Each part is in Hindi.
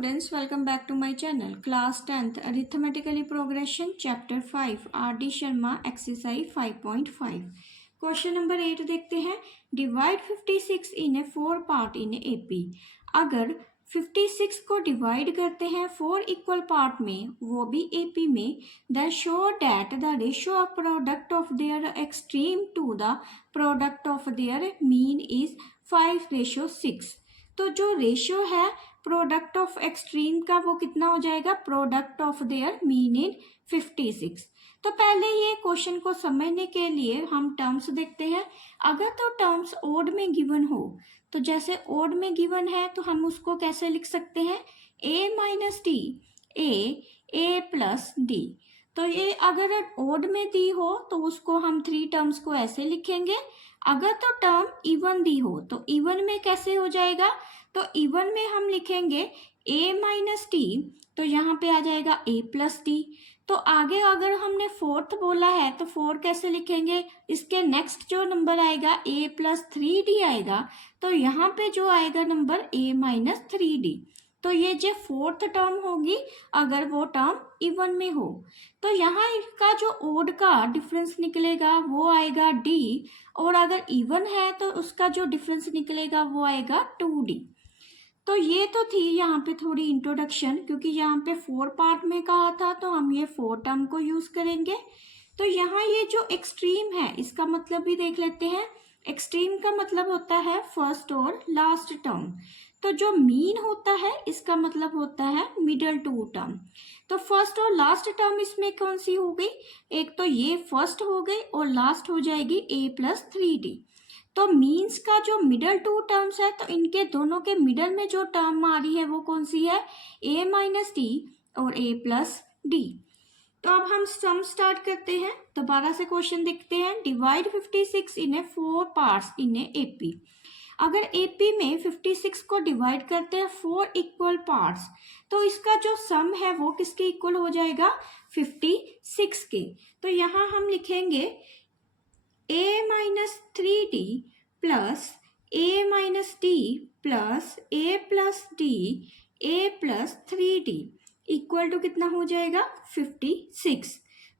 students, welcome back to my channel. Class 10th Arithmetically Progression Chapter 5 R.D. Sharma Exercise 5.5. Question number 8 देखते हैं. Divide 56 in a 4 part in AP. अगर 56 को डिवाइड करते हैं 4 इक्वल पार्ट में, वो भी AP में, then show that the ratio of product of their extreme to the product of their mean is 5:6. तो जो रेशियो है प्रोडक्ट ऑफ एक्सट्रीम का वो कितना हो जाएगा, product of their mean in 56. तो पहले ये क्वेश्चन को समझने के लिए हम टर्म्स देखते हैं. अगर तो टर्म्स ओड में गिवन हो, तो जैसे ओड में गिवन है तो हम उसको कैसे लिख सकते हैं, a minus D, A plus d. तो ये अगर ओड में दी हो तो उसको हम 3 टर्म्स को ऐसे लिखेंगे. अगर तो टर्म इवन दी हो तो इवन में कैसे हो जाएगा, तो इवन में हम लिखेंगे a माइनस टी, तो यहाँ पे आ जाएगा a प्लस टी. तो आगे अगर हमने 4th बोला है तो 4 कैसे लिखेंगे, इसके नेक्स्ट जो नंबर आएगा a प्लस 3d आएगा, तो यहाँ पे जो आएगा नंबर a माइनस 3d. तो ये जो 4th टर्म होगी अगर वो टर्म इवन में हो, तो यहाँ इसका जो ओड का डिफरेंस निकलेगा वो आएगा d, और अगर इवन है तो उसका जो डिफरेंस निकलेगा वो आएगा 2d. तो ये तो थी यहाँ पे थोड़ी इंट्रोडक्शन, क्योंकि यहाँ पे 4 पार्ट में कहा था तो हम ये 4 टर्म को यूज करेंगे. तो यहाँ ये जो एक्सट्रीम है इसका मतलब भी देख लेते हैं. एक्सट्रीम का मतलब होता है फर्स्ट और लास्ट टर्म. तो जो मीन होता है इसका मतलब होता है मिडल 2 टर्म. तो फर्स्ट और लास्ट टर्म इसमें कौन सी हो गई, एक तो ये फर्स्ट हो गई और लास्ट हो जाएगी a प्लस 3d. तो मीन्स का जो मिडल 2 टर्म्स है तो इनके दोनों के मिडल में जो टर्म आ रही है वो कौन सी है, a माइनस डी और a प्लस डी. तो अब हम सम स्टार्ट करते हैं. दोबारा से क्वेश्चन देखते हैं. Divide 56 in A 4 parts in A AP. अगर AP में 56 को डिवाइड करते हैं 4 इक्वल पार्ट्स, तो इसका जो सम है वो किसके इक्वल हो जाएगा, 56 के. तो यहाँ हम लिखेंगे a minus 3d plus a minus d plus a plus d a plus 3d equal to कितना हो जाएगा, 56.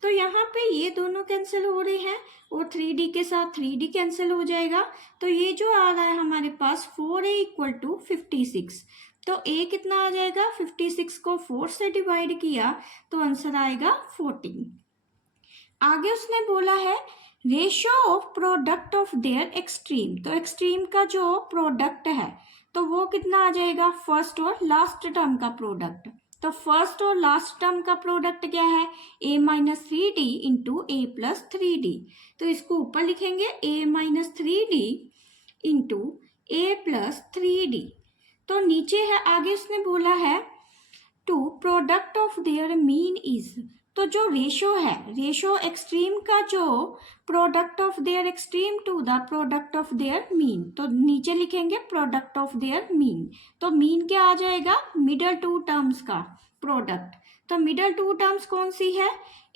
तो यहाँ पे ये दोनों कैंसिल हो रहे हैं और 3d के साथ 3d कैंसिल हो जाएगा. तो ये जो आ रहा है हमारे पास 4a इक्वल टू 56. तो a कितना आ जाएगा, 56 को 4 से डिवाइड किया तो आंसर आएगा 14. आगे उसने बोला है ratio of product of their extreme. तो एक्सट्रीम का जो प्रोडक्ट है तो वो कितना आ जाएगा, फर्स्ट और लास्ट टर्म का प्रोडक्ट. तो फर्स्ट और लास्ट टर्म का प्रोडक्ट क्या है, a minus 3d into a plus 3d. तो इसको ऊपर लिखेंगे a minus 3d into a plus 3d. तो नीचे है, आगे उसने बोला है to product of their mean is. तो जो रेशो है, रेशो एक्सट्रीम का जो product of their extreme to the product of their mean, तो नीचे लिखेंगे प्रोडक्ट ऑफ देयर मीन. तो मीन क्या आ जाएगा, मिडल 2 टर्म्स का प्रोडक्ट. तो मिडल 2 टर्म्स कौन सी है,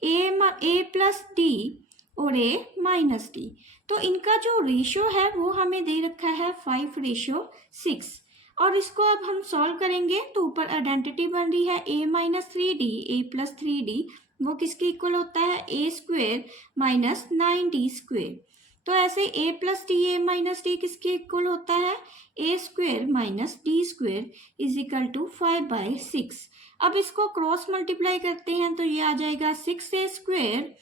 a प्लस डी और a माइनस डी. तो इनका जो रेशो है वो हमें दे रखा है 5:6. और इसको अब हम सॉल्व करेंगे तो ऊपर आइडेंटिटी बन रही है a minus 3d a plus 3d, वो किसके इक्वल होता है, a square minus 9d square. तो ऐसे a plus d a minus d किसके इक्वल होता है, a square minus d square is equal to 5/6. अब इसको क्रॉस मल्टीप्लाई करते हैं तो ये आ जाएगा 6a स्क्वेयर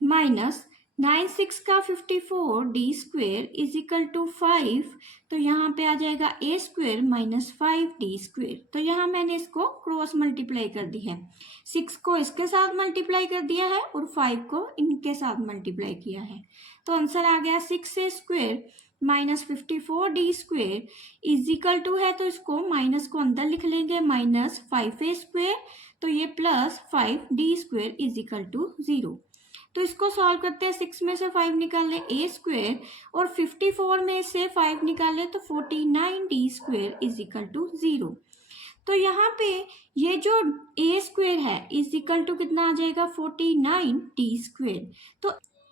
माइनस 9 का 54 d square is equal to 5. तो यहाँ पे आ जाएगा a square minus 5d square. तो यहाँ मैंने इसको क्रॉस मल्टीप्लाई कर दी है, 6 को इसके साथ मल्टीप्लाई कर दिया है और 5 को इनके साथ मल्टीप्लाई किया है. तो आंसर आ गया 6a square minus 54d square is equal to है, तो इसको माइनस को अंदर लिख लेंगे, माइनस 5a स्क्वेयर. तो ये plus 5d square is equal to 0. तो इसको सॉल्व करते हैं, 6 में से 5 निकाले a स्क्वेयर और 54 में से 5 निकाले तो 49d square is equal to 0. तो यहाँ पे ये जो a स्क्वेयर है इज इक्वल टू कितना आ जाएगा, 49d स्क्वेयर.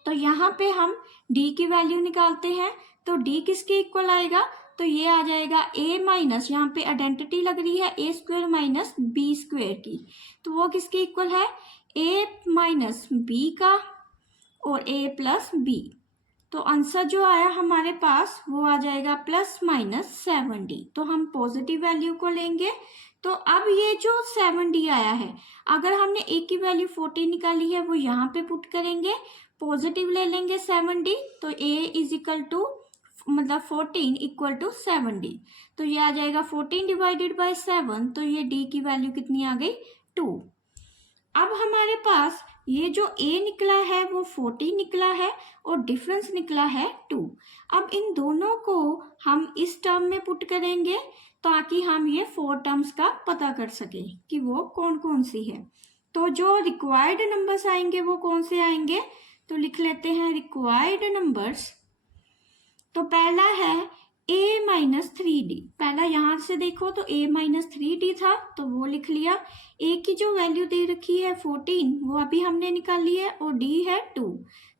तो यहाँ पे हम d की वैल्यू निकालते हैं. तो d किसके इक्वल आएगा, तो ये आ जाएगा a माइनस, यहाँ पे आइडेंटिटी लग रही है a square minus b square की, तो वो किसके इक्वल है, a माइनस b का और a प्लस b। तो आंसर जो आया हमारे पास वो आ जाएगा प्लस माइनस 7d। तो हम पॉजिटिव वैल्यू को लेंगे। तो अब ये जो 7d आया है, अगर हमने a की वैल्यू 14 निकाली है वो यहाँ पे पुट करेंगे, पॉजिटिव ले लेंगे 7d, तो a इज इक्वल टू मतलब 14 इक्वल टू 7d। तो ये आ जाएगा 14 डिवाइडेड बाई 7, तो ये d की वैल्यू कितनी आ गई, 2। अब हमारे पास ये जो a निकला है वो 14 निकला है और डिफरेंस निकला है 2। अब इन दोनों को हम इस टर्म में पुट करेंगे ताकि हम ये 4 टर्म्स का पता कर सकें कि वो कौन कौन सी है। तो जो रिक्वायर्ड नंबर्स आएंगे वो कौन से आएंगे, तो लिख लेते हैं रिक्वायर्ड नंबर्स। तो पहला है a माइनस 3d। पहला यहाँ से देखो तो a माइनस 3d था तो वो लिख लिया। a की जो वैल्यू दे रखी है 14 वो अभी हमने निकाली है और d है 2,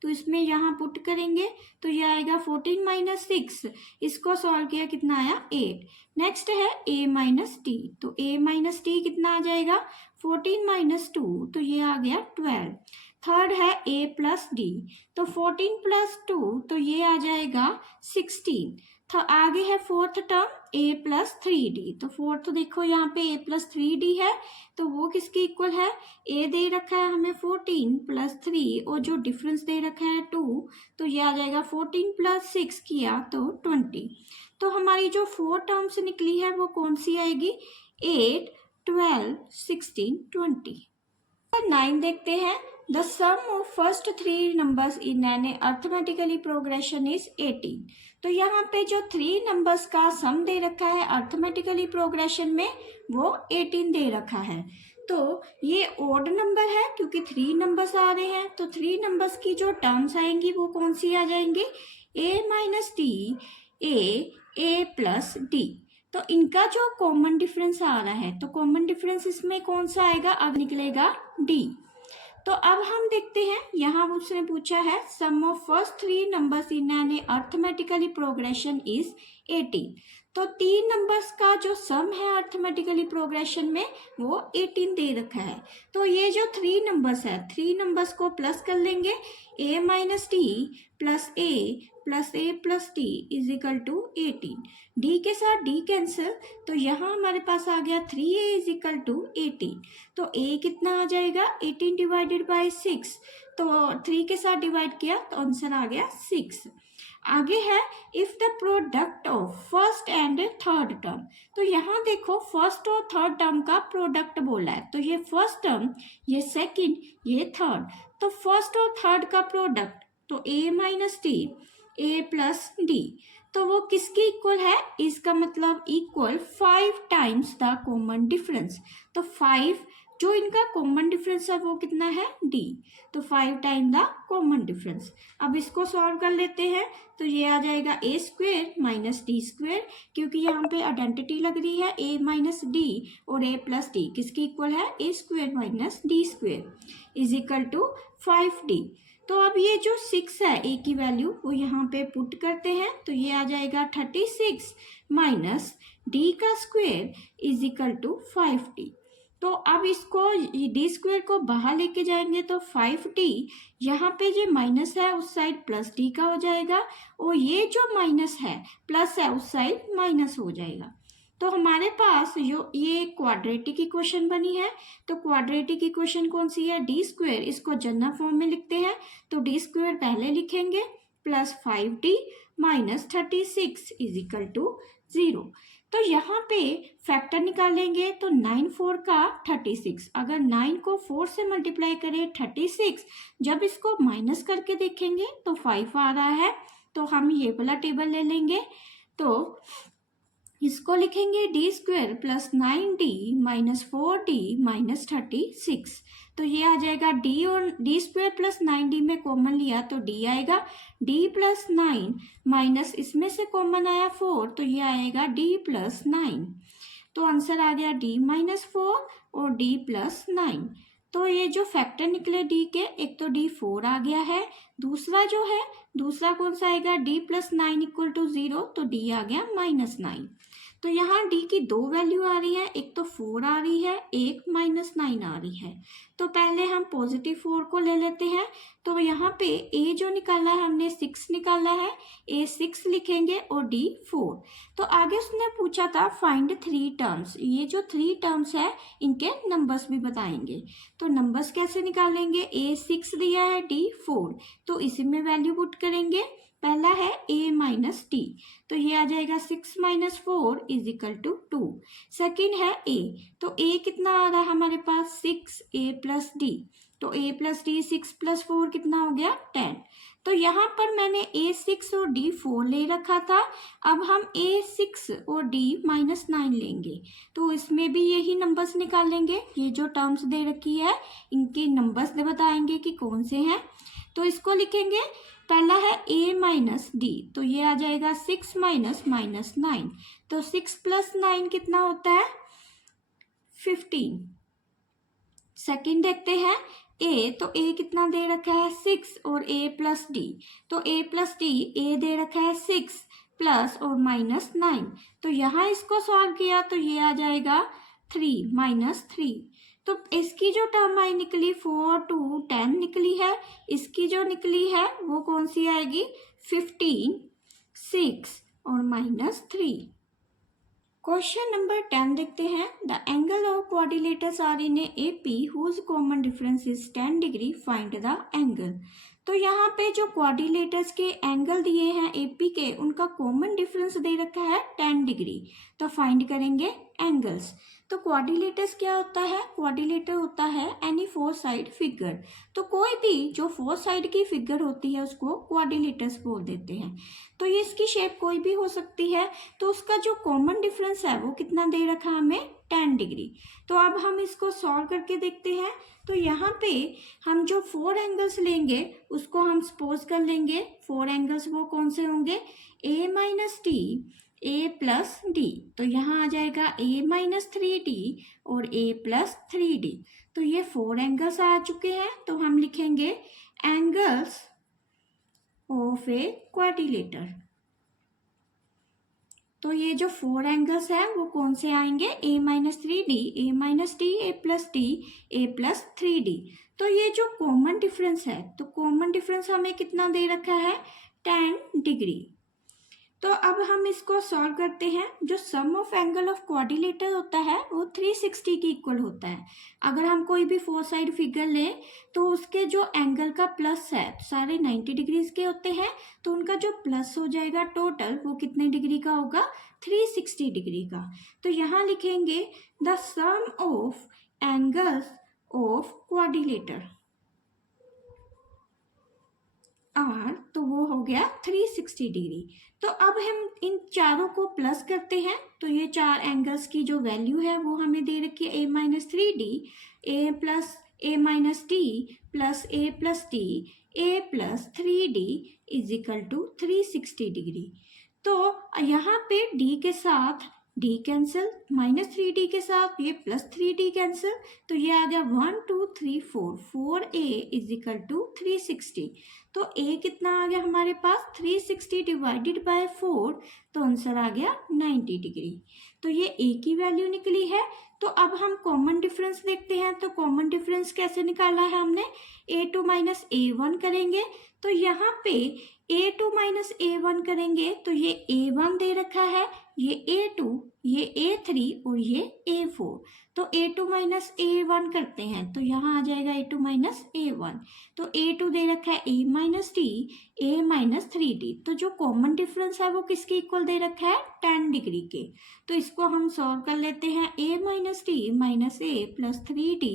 तो इसमें यहाँ पुट करेंगे तो ये आएगा 14 माइनस 6, इसको सॉल्व किया कितना आया 8। नेक्स्ट है a माइनस d, तो a माइनस d कितना आ जाएगा 14 माइनस 2, तो ये आ गया 12। थर्ड है a प्लस डी, तो 14 प्लस 2 तो ये आ जाएगा 16। तो आगे है fourth term a plus 3d, तो फोर्थ तो देखो यहाँ पे a प्लस 3d है तो वो किसके इक्वल है, a दे रखा है हमें 14 प्लस 3 और जो डिफरेंस दे रखा है 2, तो ये आ जाएगा 14 प्लस 6 किया तो 20। तो हमारी जो 4 टर्म्स निकली है वो कौन सी आएगी, 8, 12, 16, 20। 9 देखते हैं। The sum of first 3 numbers in an arithmetically progression is 18। तो यहाँ पे जो 3 नंबर्स का सम दे रखा है अर्थमेटिकली प्रोग्रेशन में वो 18 दे रखा है। तो ये ओड नंबर है क्योंकि 3 नंबर्स आ रहे हैं, तो 3 नंबर्स की जो टर्म्स आएंगी वो कौन सी आ जाएंगी, a minus D, a plus d. तो इनका जो कॉमन डिफरेंस आ रहा है तो कॉमन डिफरेंस इसमें कौन सा आएगा, अब निकलेगा डी। तो अब हम देखते हैं, यहाँ उसने पूछा है sum of first 3 numbers in an arithmetically progression is 18। तो 3 नंबर्स का जो सम है अर्थमेटिकली प्रोग्रेशन में वो 18 दे रखा है। तो ये जो 3 नंबर्स है 3 नंबर्स को प्लस कर लेंगे, a minus d plus a plus d is equal to 18। D के साथ डी कैंसिल, तो यहाँ हमारे पास आ गया 3a इज इक्वल टू 18। तो a कितना आ जाएगा 18 डिवाइडेड बाई 6, तो 3 के साथ डिवाइड किया तो आंसर आ गया 6। आगे है if the product of first and third term. तो यहाँ देखो फर्स्ट और थर्ड टर्म का प्रोडक्ट बोला है, तो ये फर्स्ट टर्म, ये सेकंड, ये थर्ड। तो फर्स्ट और थर्ड का प्रोडक्ट तो a minus D, a plus d, तो वो किसकी इक्वल है, इसका मतलब equal 5 times the common difference. तो 5 जो इनका कॉमन डिफरेंस है वो कितना है d, तो 5 टाइम द कॉमन डिफरेंस। अब इसको सॉल्व कर लेते हैं, तो ये आ जाएगा a square minus d square, क्योंकि यहाँ पे आइडेंटिटी लग रही है a माइनस डी और a प्लस डी किसकी इक्वल है, a square minus d square is equal to 5d। तो अब ये जो 6 है a की वैल्यू वो यहाँ पे पुट करते हैं, तो ये आ जाएगा 36 माइनस d का square is equal to 5d। तो अब इसको डी स्क्वेयर को बाहर लेके जाएंगे तो 5d, यहाँ पे ये माइनस है उस साइड प्लस d का हो जाएगा और ये जो माइनस है प्लस है उस साइड माइनस हो जाएगा। तो हमारे पास जो ये क्वाड्रेटिक इक्वेशन बनी है, तो क्वाड्रेटिक इक्वेशन कौन सी है, डी स्क्वेयर, इसको जनरल फॉर्म में लिखते हैं तो डी स्क्वेयर पहले लिखेंगे plus 5d minus 36 is equal to 0। तो यहाँ पे फैक्टर निकालेंगे तो 9 4 का 36, अगर 9 को 4 से मल्टीप्लाई करें 36, जब इसको माइनस करके देखेंगे तो 5 आ रहा है, तो हम ये वाला टेबल ले लेंगे, तो इसको लिखेंगे D square plus 9d minus 4d minus 36। तो ये आ जाएगा d और डी स्क्वेयर प्लस 9d में कॉमन लिया तो d आएगा, d प्लस 9 माइनस इसमें से कॉमन आया 4 तो ये आएगा d प्लस 9। तो आंसर आ गया d माइनस 4 और d प्लस 9। तो ये जो फैक्टर निकले डी के, एक तो डी 4 आ गया है, दूसरा जो है, दूसरा कौन सा आएगा, डी प्लस 9 इक्वल टू 0, तो डी आ गया -9। तो यहाँ डी की दो वैल्यू आ रही है, एक तो 4 आ रही है, एक -9 आ रही है। तो पहले हम पॉजिटिव 4 को ले लेते हैं। तो यहाँ पे ए जो निकाला है हमने 6 निकाला है, ए 6 लिखेंगे और डी 4। तो आगे उसने पूछा था फाइंड 3 टर्म्स, ये जो 3 टर्म्स है इनके नंबर्स भी बताएंगे। तो नंबर्स कैसे निकालेंगे, ए 6 दिया है, डी 4, तो इसी में वैल्यू पुट करेंगे। पहला है a माइनस टी, तो ये आ जाएगा 6 minus 4 is equal to 2। Second है a, तो a कितना आ रहा है हमारे पास 6a प्लस डी, तो a प्लस डी 6 प्लस 4 कितना हो गया 10। तो यहाँ पर मैंने a6 और d4 ले रखा था, अब हम a6 और d -9 लेंगे, तो इसमें भी यही नंबर्स निकालेंगे। ये जो टर्म्स दे रखी है इनके नंबर्स बताएंगे कि कौन से हैं। तो इसको लिखेंगे, पहला है a माइनस डी, तो ये आ जाएगा 6 माइनस -9, तो 6 प्लस 9 कितना होता है 15। सेकंड देखते हैं a, तो a कितना दे रखा है 6 और a प्लस डी, तो a प्लस डी a दे रखा है 6 प्लस और -9, तो यहाँ इसको सॉल्व किया तो ये आ जाएगा 3 -3। तो इसकी जो टर्म आई निकली 4 2 10 निकली है, इसकी जो निकली है वो कौन सी आएगी 15 6 और -3। क्वेश्चन नंबर 10 देखते हैं, the angle of quadrilaterals are in A P whose common difference is 10 degree, find the angle. तो यहाँ पे जो क्वाड्रिलेटर्स के एंगल दिए हैं एपी के, उनका कॉमन डिफरेंस दे रखा है 10 डिग्री, तो फाइंड करेंगे एंगल्स। तो क्वाड्रिलेटर्स क्या होता है, क्वाड्रिलेटर होता है एनी 4 साइड फिगर, तो कोई भी जो 4 साइड की फिगर होती है उसको क्वाड्रिलेटर्स बोल देते हैं। तो ये इसकी शेप कोई भी हो सकती है, तो उसका जो कॉमन डिफरेंस है वो कितना दे रखा है हमें 10 डिग्री। तो अब हम इसको सॉल्व करके देखते हैं। तो यहाँ पे हम जो 4 एंगल्स लेंगे उसको हम सपोज कर लेंगे 4 एंगल्स वो कौन से होंगे, a minus T, a plus d, तो यहाँ आ जाएगा a माइनस 3d और a प्लस 3d। तो ये 4 एंगल्स आ चुके हैं, तो हम लिखेंगे एंगल्स ऑफ ए क्वाड्रिलेटर। तो ये जो 4 एंगल्स हैं वो कौन से आएंगे, a minus 3d, a minus D, a plus d, a plus 3d। तो ये जो कॉमन डिफरेंस है, तो कॉमन डिफरेंस हमें कितना दे रखा है 10 डिग्री। तो अब हम इसको सॉल्व करते हैं। जो सम ऑफ एंगल ऑफ क्वाड्रिलेटर होता है वो 360 के इक्वल होता है। अगर हम कोई भी 4 साइड फिगर लें तो उसके जो एंगल का प्लस है सारे 90 डिग्रीज के होते हैं, तो उनका जो प्लस हो जाएगा टोटल वो कितने डिग्री का होगा 360 डिग्री का। तो यहाँ लिखेंगे the sum of angles of quadrilateral are, तो वो हो गया 360 डिग्री। तो अब हम इन चारों को प्लस करते हैं, तो ये 4 एंगल्स की जो वैल्यू है वो हमें दे रखी है a minus 3d, a plus a minus d plus a plus d, a plus 3d is equal to 360 degree. तो यहाँ पे d के साथ d कैंसिल, -3d के साथ ये +3d कैंसिल, तो ये आ गया 1 2 3 4, 4a इज इक्वल टू 360। तो a कितना आ गया हमारे पास 360 डिवाइडेड बाय 4, तो आंसर आ गया 90 डिग्री। तो ये a की वैल्यू निकली है। तो अब हम कॉमन डिफरेंस देखते हैं। तो कॉमन डिफरेंस कैसे निकाला है हमने, a2 माइनस a1 करेंगे, तो यहाँ पे a2 माइनस a1 करेंगे तो ये a1 दे रखा है, ये a2, ये a3 और ये a4। तो a2 माइनस a1 करते हैं, तो यहाँ आ जाएगा a2 माइनस a1। तो a2 दे रखा है a minus D, a minus 3d। तो जो कॉमन डिफरेंस है वो किसके इक्वल दे रखा है 10 डिग्री के। तो इसको हम सॉल्व कर लेते हैं। a minus d minus a plus 3d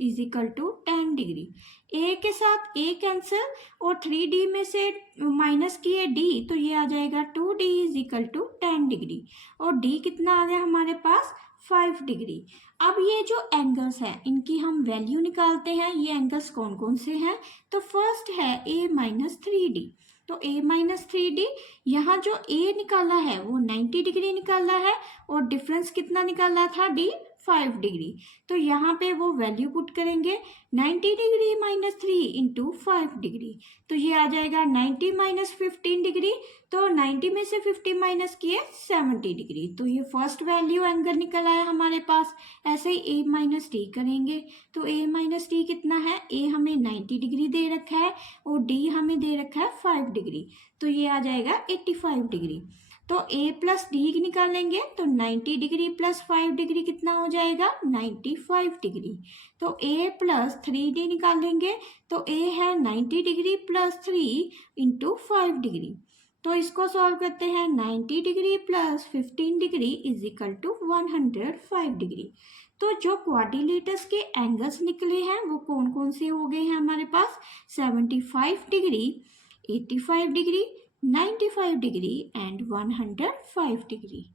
is equal to 10 degree. a के साथ a कैंसिल और 3d में से माइनस किए d, तो ये आ जाएगा 2d is equal to 10 degree. और d कितना आ गया हमारे पास 5 डिग्री। अब ये जो एंगल्स हैं इनकी हम वैल्यू निकालते हैं। ये एंगल्स कौन कौन से हैं, तो फर्स्ट है a माइनस 3d। तो a माइनस 3d, यहाँ जो a निकाला है वो 90 डिग्री निकाला है और डिफरेंस कितना निकाला था d 5 डिग्री। तो यहाँ पे वो वैल्यू पुट करेंगे 90 डिग्री माइनस 3 इंटू 5 डिग्री। तो ये आ जाएगा 90 माइनस 15 डिग्री। तो 90 में से 50 माइनस किए 70 डिग्री। तो ये फर्स्ट वैल्यू एंगल निकल आया हमारे पास। ऐसे ही ए माइनस डी करेंगे। तो ए माइनस डी कितना है, ए हमें 90 डिग्री दे रखा है और डी हमें दे रखा है 5 डिग्री। तो ये आ जाएगा 85 डिग्री। तो a प्लस डी निकालेंगे तो 90 डिग्री प्लस 5 डिग्री कितना हो जाएगा, 95 डिग्री। तो a प्लस 3d निकालेंगे तो a है 90 डिग्री प्लस 3 इंटू 5 डिग्री। तो इसको सॉल्व करते हैं। 90 degree plus 15 degree is equal to 105 degree. तो जो क्वाड्रिलेटरस के एंगल्स निकले हैं वो कौन कौन से हो गए हैं हमारे पास, 75 degree, 85 degree, 95 degree and 105 degree.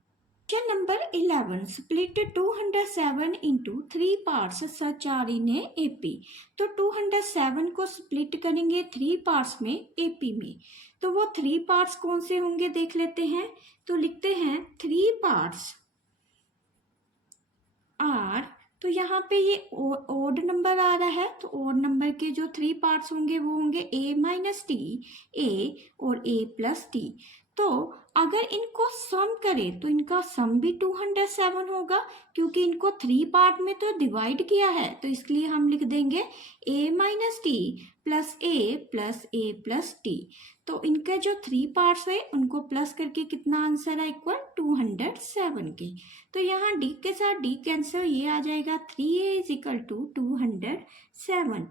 Question number 11, split 207 into 3 parts such are in AP. तो 207 को स्प्लिट करेंगे 3 पार्ट्स में एपी में। तो वो 3 पार्ट्स कौन से होंगे देख लेते हैं। तो लिखते हैं 3 पार्ट्स आर, तो यहाँ पे ये ओड नंबर आ रहा है। तो ओड नंबर के जो 3 पार्ट्स होंगे वो होंगे ए माइनस टी, ए और ए प्लस टी। तो अगर इनको सम करें तो इनका सम भी 207 होगा, क्योंकि इनको 3 पार्ट में तो डिवाइड किया है। तो इसलिए हम लिख देंगे ए minus T plus a plus T. तो इनके जो 3 पार्ट्स है उनको प्लस करके कितना आंसर है, इक्वल 207 के। तो यहाँ डी के साथ डी कैंसिल, ये आ जाएगा 3a इज इक्वल टू 207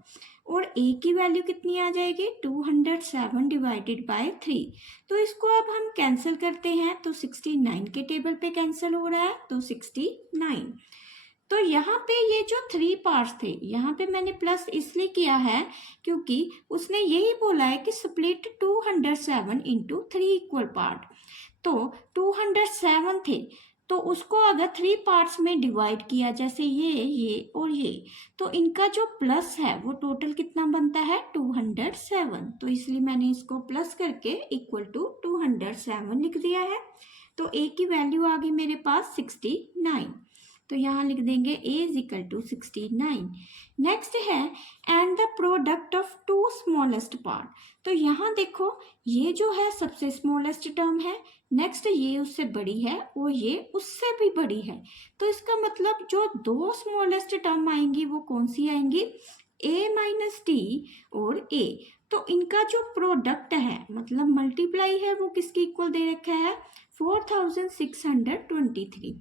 और a की वैल्यू कितनी आ जाएगी, 207 डिवाइडेड बाय 3। तो इसको अब हम कैंसिल करते हैं तो 69 के टेबल पे कैंसिल हो रहा है, तो 69। तो यहाँ पे ये जो 3 पार्ट्स थे, यहाँ पे मैंने प्लस इसलिए किया है क्योंकि उसने यही बोला है कि स्प्लिट 207 इंटू 3 इक्वल पार्ट। तो 207 थे तो उसको अगर 3 पार्ट्स में डिवाइड किया, जैसे ये और ये, तो इनका जो प्लस है वो टोटल कितना बनता है, 207। तो इसलिए मैंने इसको प्लस करके इक्वल टू 207 लिख दिया है। तो a की वैल्यू आ गई मेरे पास 69। तो यहाँ लिख देंगे a is equal to 69। Next है and the product of 2 smallest part. तो यहाँ देखो ये जो है सबसे स्मॉलेस्ट टर्म है, नेक्स्ट ये उससे बड़ी है और ये उससे भी बड़ी है। तो इसका मतलब जो 2 स्मॉलेस्ट टर्म आएंगी वो कौन सी आएंगी, a माइनस टी और a। तो इनका जो प्रोडक्ट है मतलब मल्टीप्लाई है वो किसके इक्वल दे रखा है, 4623।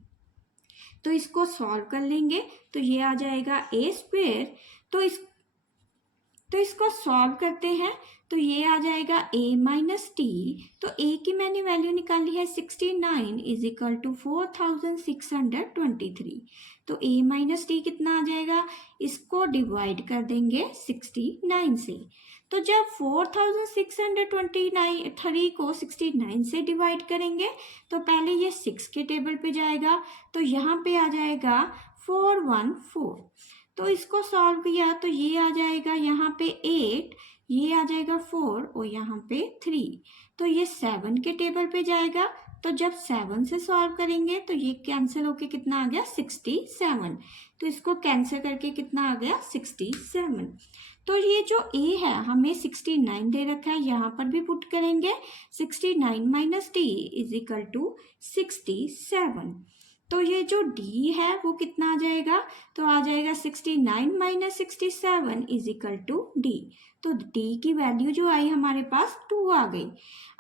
तो इसको सॉल्व कर लेंगे तो ये आ जाएगा ए स्क्वेयर। तो इसको सॉल्व करते हैं तो ये आ जाएगा a माइनस टी। तो a की मैंने वैल्यू निकाली है 69 इज इक्वल टू 4623। तो a माइनस टी कितना आ जाएगा, इसको डिवाइड कर देंगे 69 से। तो जब 4623 को 69 से डिवाइड करेंगे तो पहले ये 6 के टेबल पे जाएगा, तो यहाँ पे आ जाएगा 414। तो इसको सॉल्व किया तो ये आ जाएगा यहाँ पे 8, ये आ जाएगा 4 और यहाँ पे 3। तो ये 7 के टेबल पे जाएगा। तो जब 7 से सॉल्व करेंगे तो ये कैंसिल होके कितना आ गया, 67। तो इसको कैंसिल करके कितना आ गया, 67। तो ये जो a है हमें 69 दे रखा है, यहाँ पर भी पुट करेंगे 69 minus t is equal to 67। तो ये जो d है वो कितना आ जाएगा, तो आ जाएगा 69 minus 67 is equal to d। तो d की वैल्यू जो आई हमारे पास 2 आ गई।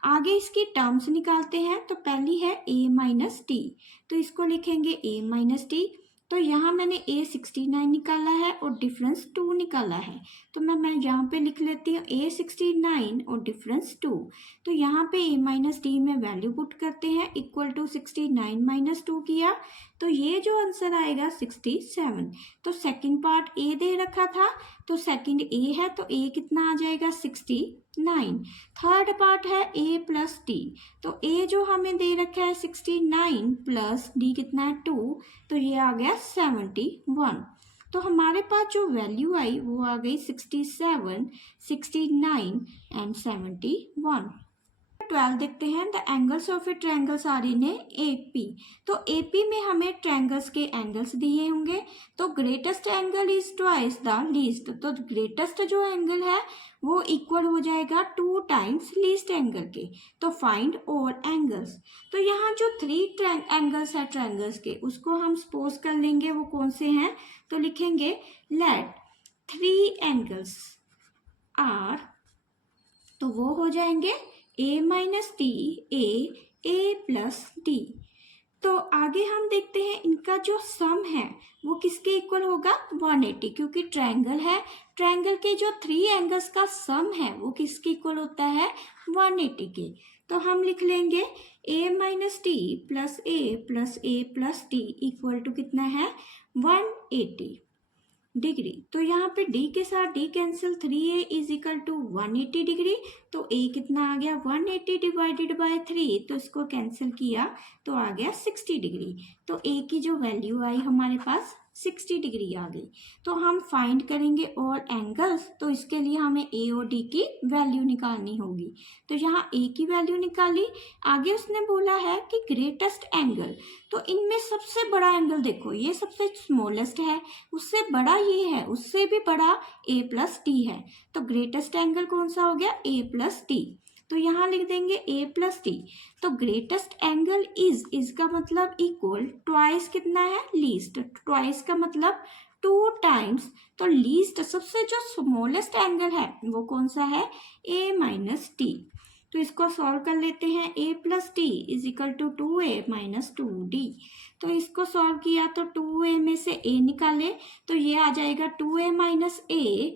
आगे इसकी टर्म्स निकालते हैं। तो पहली है a माइनस टी, तो इसको लिखेंगे a माइनस टी। तो यहाँ मैंने a 69 निकाला है और डिफरेंस 2 निकाला है। तो मैं यहाँ पे लिख लेती हूँ a 69 और डिफरेंस 2। तो यहाँ पे a माइनस डी में वैल्यू पुट करते हैं, इक्वल टू 69 माइनस 2 किया तो ये जो आंसर आएगा 67। तो सेकंड पार्ट a दे रखा था तो सेकंड a है तो a कितना आ जाएगा, 69। थर्ड पार्ट है a प्लस टी, तो a जो हमें दे रखा है 69 प्लस d कितना है 2, तो ये आ गया 71। तो हमारे पास जो वैल्यू आई वो आ गई 67, 69 एंड 71। 12 देखते हैं। The angles of a triangles are in A P. तो ए पी में हमें ट्रायंगल्स के एंगल्स दिए होंगे। तो greatest angle is twice the least. तो ग्रेटेस्ट जो एंगल है वो इक्वल हो जाएगा 2 टाइम्स लीस्ट एंगल के। तो फाइंड ऑल एंगल्स। तो यहाँ जो 3 एंगल्स है ट्रायंगल्स के उसको हम सपोज कर लेंगे वो कौन से हैं। तो लिखेंगे लेट 3 एंगल्स आर, तो वो हो जाएंगे a minus D A plus d. तो आगे हम देखते हैं इनका जो सम है वो किसके इक्वल होगा 180, क्योंकि ट्रायंगल है। ट्रायंगल के जो 3 एंगल्स का सम है वो किसके इक्वल होता है 180 के। तो हम लिख लेंगे a minus d plus a plus d equal to कितना है 180 डिग्री। तो यहाँ पे d के साथ d cancel, 3a is equal to 180 degree. तो a कितना आ गया 180 डिवाइडेड बाय 3, तो इसको कैंसिल किया तो आ गया 60 डिग्री। तो a की जो वैल्यू आई हमारे पास 60 डिग्री आ गई। तो हम फाइंड करेंगे ऑल एंगल्स। तो इसके लिए हमें a और d की वैल्यू निकालनी होगी। तो यहाँ a की वैल्यू निकाली। आगे उसने बोला है कि ग्रेटेस्ट एंगल, तो इनमें सबसे बड़ा एंगल देखो, ये सबसे स्मॉलेस्ट है, उससे बड़ा ये है, उससे भी बड़ा a प्लस डी है। तो ग्रेटेस्ट एंगल कौन सा हो गया a प्लस डी। तो यहाँ लिख देंगे a प्लस डी। तो ग्रेटेस्ट एंगल इज का मतलब इक्वल, ट्वाइस कितना है लीस्ट, ट्वाइस का मतलब 2 टाइम्स। तो लीस्ट सबसे जो स्मॉलेस्ट एंगल है वो कौन सा है a माइनस डी। तो इसको सॉल्व कर लेते हैं। a plus d is equal to 2a minus 2d। तो इसको सॉल्व किया तो 2a में से a निकाले तो ये आ जाएगा 2a minus a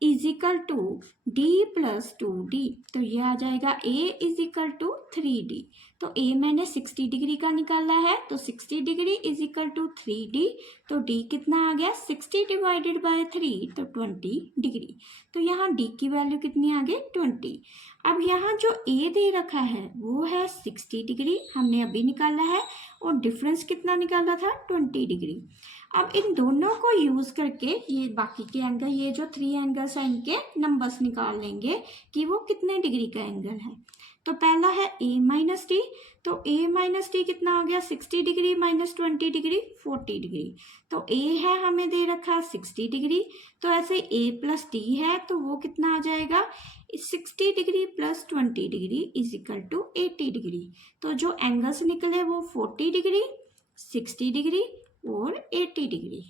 is equal to d plus 2d। तो ये आ जाएगा a is equal to 3d। तो a मैंने 60 डिग्री का निकाला है, तो 60 degree is equal to 3d। तो d कितना आ गया 60 डिवाइडेड बाय 3, तो 20 डिग्री। तो यहाँ d की वैल्यू कितनी आ गई 20। अब यहाँ जो a दे रखा है वो है 60 डिग्री, हमने अभी निकाला है, और डिफरेंस कितना निकाला था 20 डिग्री। अब इन दोनों को यूज करके ये बाकी के एंगल, ये जो 3 एंगल्स हैं इनके नंबर्स निकाल लेंगे कि वो कितने डिग्री का एंगल है। तो पहला है a माइनस डी। तो a माइनस डी कितना हो गया 60 डिग्री माइनस 20 डिग्री 40 डिग्री। तो a है हमें दे रखा 60 डिग्री। तो ऐसे a प्लस डी है तो वो कितना आ जाएगा 60 degree plus 20 degree is equal to 80 degree. तो जो एंगल्स निकले वो 40 डिग्री, 60 डिग्री और 80 डिग्री।